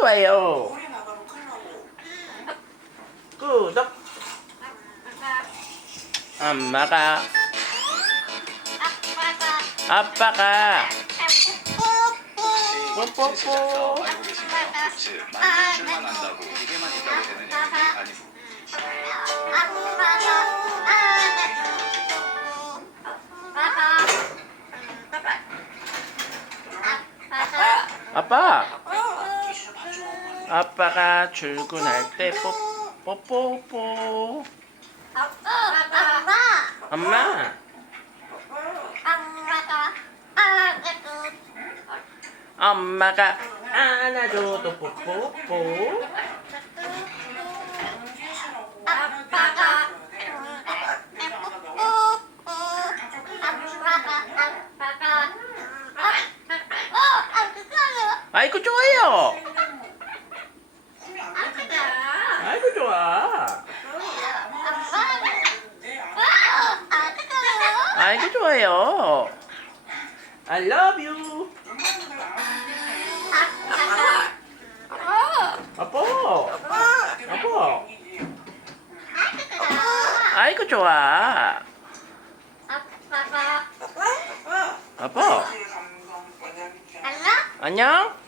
좋아요. 구독. 엄마가 아빠가 뽀뽀뽀. 알고 계신가요? 혹시 만두실만 한다고 기계만 있다고 되는 얘기 아니고 아빠. 아빠가 출근할 때 뽀- 뽀뽀뽀. 엄마. 엄마가 안아줘도 뽀뽀뽀. 아이고 좋아요. 아이고 좋아. 아이고 좋아요. I love you. 아빠. 아빠. 아이고 좋아. 아빠. 안녕.